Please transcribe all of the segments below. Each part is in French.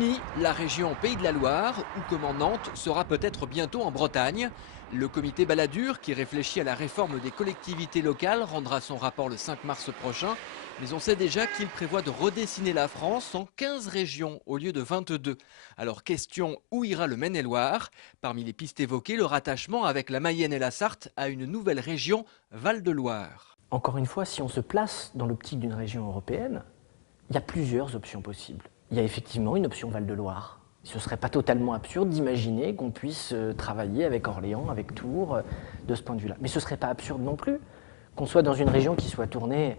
Fini la région Pays de la Loire, ou comme en Nantes, sera peut-être bientôt en Bretagne. Le comité Balladur, qui réfléchit à la réforme des collectivités locales, rendra son rapport le 5 mars prochain. Mais on sait déjà qu'il prévoit de redessiner la France en 15 régions au lieu de 22. Alors question, où ira le Maine-et-Loire? Parmi les pistes évoquées, le rattachement avec la Mayenne et la Sarthe à une nouvelle région, Val-de-Loire. Encore une fois, si on se place dans l'optique d'une région européenne, il y a plusieurs options possibles. Il y a effectivement une option Val-de-Loire. Ce ne serait pas totalement absurde d'imaginer qu'on puisse travailler avec Orléans, avec Tours, de ce point de vue-là. Mais ce ne serait pas absurde non plus qu'on soit dans une région qui soit tournée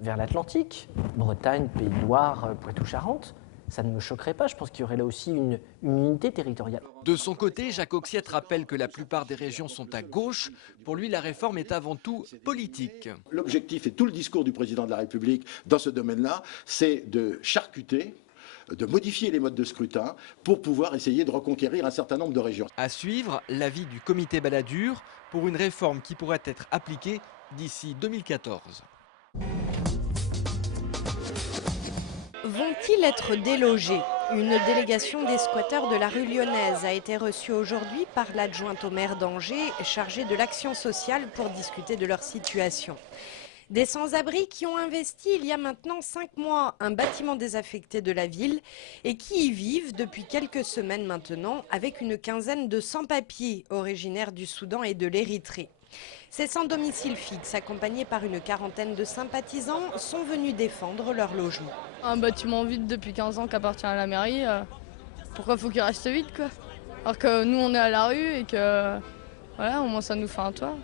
vers l'Atlantique, Bretagne, Pays de Loire, Poitou-Charentes. Ça ne me choquerait pas, je pense qu'il y aurait là aussi une unité territoriale. De son côté, Jacques Auxiette rappelle que la plupart des régions sont à gauche. Pour lui, la réforme est avant tout politique. L'objectif et tout le discours du président de la République dans ce domaine-là, c'est de charcuter, de modifier les modes de scrutin pour pouvoir essayer de reconquérir un certain nombre de régions. À suivre, l'avis du comité Balladur pour une réforme qui pourrait être appliquée d'ici 2014. Vont-ils être délogés? Une délégation des squatteurs de la rue Lyonnaise a été reçue aujourd'hui par l'adjointe au maire d'Angers, chargée de l'action sociale pour discuter de leur situation. Des sans-abri qui ont investi il y a maintenant 5 mois un bâtiment désaffecté de la ville et qui y vivent depuis quelques semaines maintenant avec une quinzaine de sans-papiers originaires du Soudan et de l'Érythrée. Ces sans-domicile fixe, accompagnés par une quarantaine de sympathisants, sont venus défendre leur logement. Un bâtiment vide depuis 15 ans qui appartient à la mairie, pourquoi faut qu'il reste vide quoi? Alors que nous on est à la rue et que voilà, au moins ça nous fait un toit.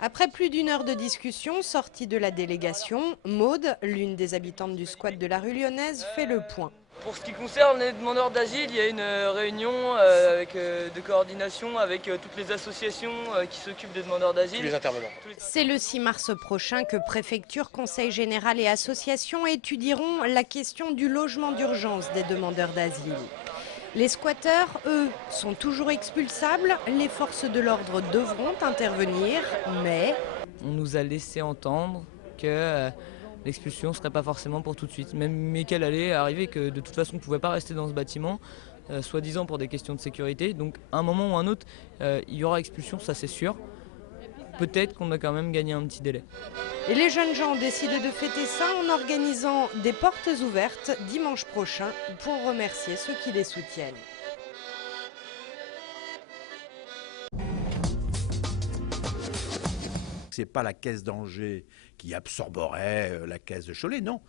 Après plus d'une heure de discussion, sortie de la délégation, Maude, l'une des habitantes du squat de la rue Lyonnaise, fait le point. Pour ce qui concerne les demandeurs d'asile, il y a une réunion de coordination avec toutes les associations qui s'occupent des demandeurs d'asile. Tous les intervenants. C'est le 6 mars prochain que préfecture, conseil général et associations étudieront la question du logement d'urgence des demandeurs d'asile. Les squatteurs, eux, sont toujours expulsables. Les forces de l'ordre devront intervenir, mais... On nous a laissé entendre que l'expulsion ne serait pas forcément pour tout de suite, mais qu'elle allait arriver, que de toute façon on ne pouvait pas rester dans ce bâtiment, soi-disant pour des questions de sécurité. Donc à un moment ou un autre, il y aura expulsion, ça c'est sûr. Peut-être qu'on a quand même gagné un petit délai. Et les jeunes gens ont décidé de fêter ça en organisant des portes ouvertes dimanche prochain pour remercier ceux qui les soutiennent. Ce n'est pas la caisse d'Angers qui absorberait la caisse de Cholet, non.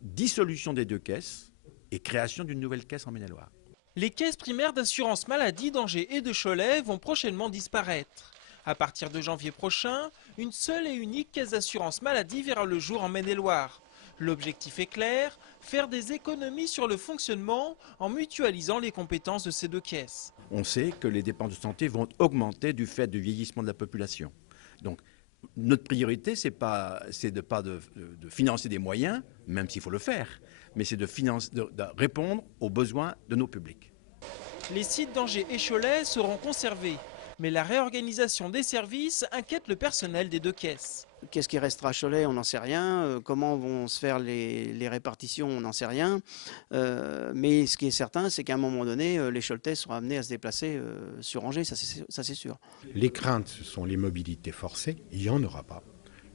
Dissolution des deux caisses et création d'une nouvelle caisse en Maine-et-Loire. Les caisses primaires d'assurance maladie d'Angers et de Cholet vont prochainement disparaître. À partir de janvier prochain, une seule et unique caisse d'assurance maladie verra le jour en Maine-et-Loire. L'objectif est clair, faire des économies sur le fonctionnement en mutualisant les compétences de ces deux caisses. On sait que les dépenses de santé vont augmenter du fait du vieillissement de la population. Donc, notre priorité, c'est de financer des moyens, même s'il faut le faire, mais c'est de répondre aux besoins de nos publics. Les sites d'Angers et Cholet seront conservés, mais la réorganisation des services inquiète le personnel des deux caisses. Qu'est-ce qui restera à Cholet? On n'en sait rien. Comment vont se faire les répartitions? On n'en sait rien. Mais ce qui est certain, c'est qu'à un moment donné, les Choletais seront amenés à se déplacer sur Angers, ça c'est sûr. Les craintes, ce sont les mobilités forcées. Il n'y en aura pas.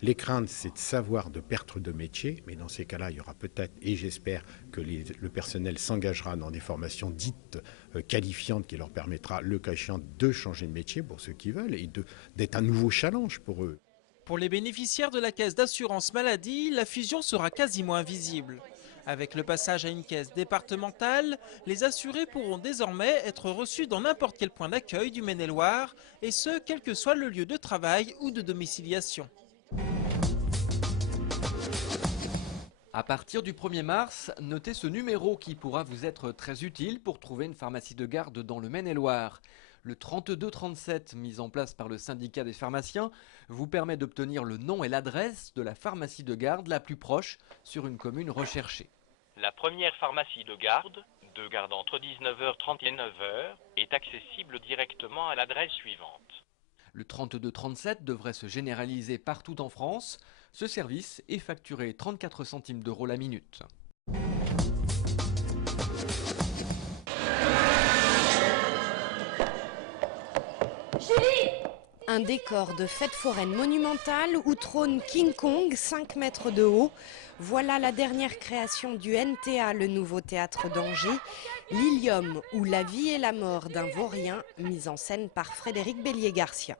Les craintes, c'est de savoir de perte de métier, mais dans ces cas-là, il y aura peut-être, et j'espère que le personnel s'engagera dans des formations dites qualifiantes qui leur permettra, le cas échéant, de changer de métier pour ceux qui veulent et d'être un nouveau challenge pour eux. Pour les bénéficiaires de la caisse d'assurance maladie, la fusion sera quasiment invisible. Avec le passage à une caisse départementale, les assurés pourront désormais être reçus dans n'importe quel point d'accueil du Maine-et-Loire, et ce, quel que soit le lieu de travail ou de domiciliation. À partir du 1er mars, notez ce numéro qui pourra vous être très utile pour trouver une pharmacie de garde dans le Maine-et-Loire. Le 3237, mis en place par le syndicat des pharmaciens, vous permet d'obtenir le nom et l'adresse de la pharmacie de garde la plus proche sur une commune recherchée. La première pharmacie de garde entre 19h30 et 9h, est accessible directement à l'adresse suivante. Le 3237 devrait se généraliser partout en France. Ce service est facturé 34 centimes d'euros la minute. Un décor de fête foraine monumentale où trône King Kong, 5 mètres de haut. Voilà la dernière création du NTA, le nouveau théâtre d'Angers. L'Ilium, ou la vie et la mort d'un vaurien, mise en scène par Frédéric Bélier-Garcia.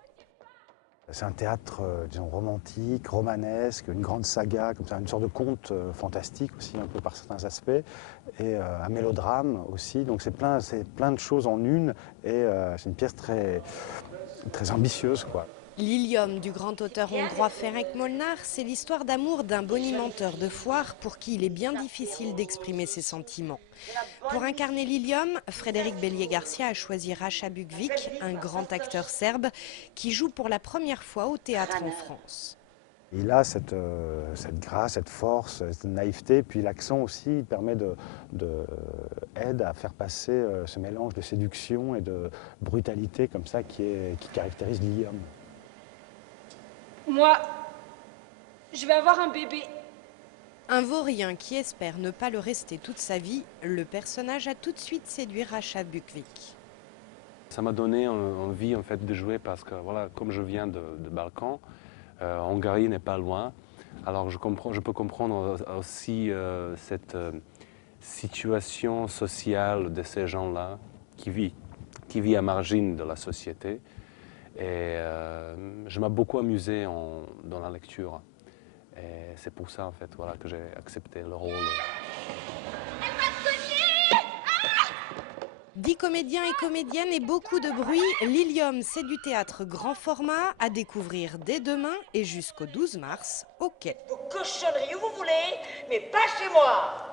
C'est un théâtre, disons, romantique, romanesque, une grande saga, comme ça, une sorte de conte fantastique aussi, un peu par certains aspects, et un mélodrame aussi. Donc c'est plein de choses en une, et c'est une pièce très ambitieuse, quoi. L'Ilium du grand auteur hongrois Ferenc Molnár, c'est l'histoire d'amour d'un bonimenteur de foire pour qui il est bien difficile d'exprimer ses sentiments. Pour incarner l'Ilium, Frédéric Bélier-Garcia a choisi Racha Bukvik, un grand acteur serbe qui joue pour la première fois au théâtre en France. Il a cette grâce, cette force, cette naïveté, puis l'accent aussi permet aide à faire passer ce mélange de séduction et de brutalité comme ça qui caractérise l'Ilium. Moi, je vais avoir un bébé. Un vaurien qui espère ne pas le rester toute sa vie, le personnage a tout de suite séduit Racha Bukvik. Ça m'a donné envie en fait de jouer parce que voilà, comme je viens de Balkan, Hongrie n'est pas loin. Alors je peux comprendre aussi cette situation sociale de ces gens-là qui vit à margine de la société. Et je m'ai beaucoup amusé dans la lecture. Et c'est pour ça en fait, voilà, que j'ai accepté le rôle. 10 comédiens et comédiennes et beaucoup de bruit, l'Ilium, c'est du théâtre grand format à découvrir dès demain et jusqu'au 12 mars au Quai. Vos cochonneries où vous voulez, mais pas chez moi.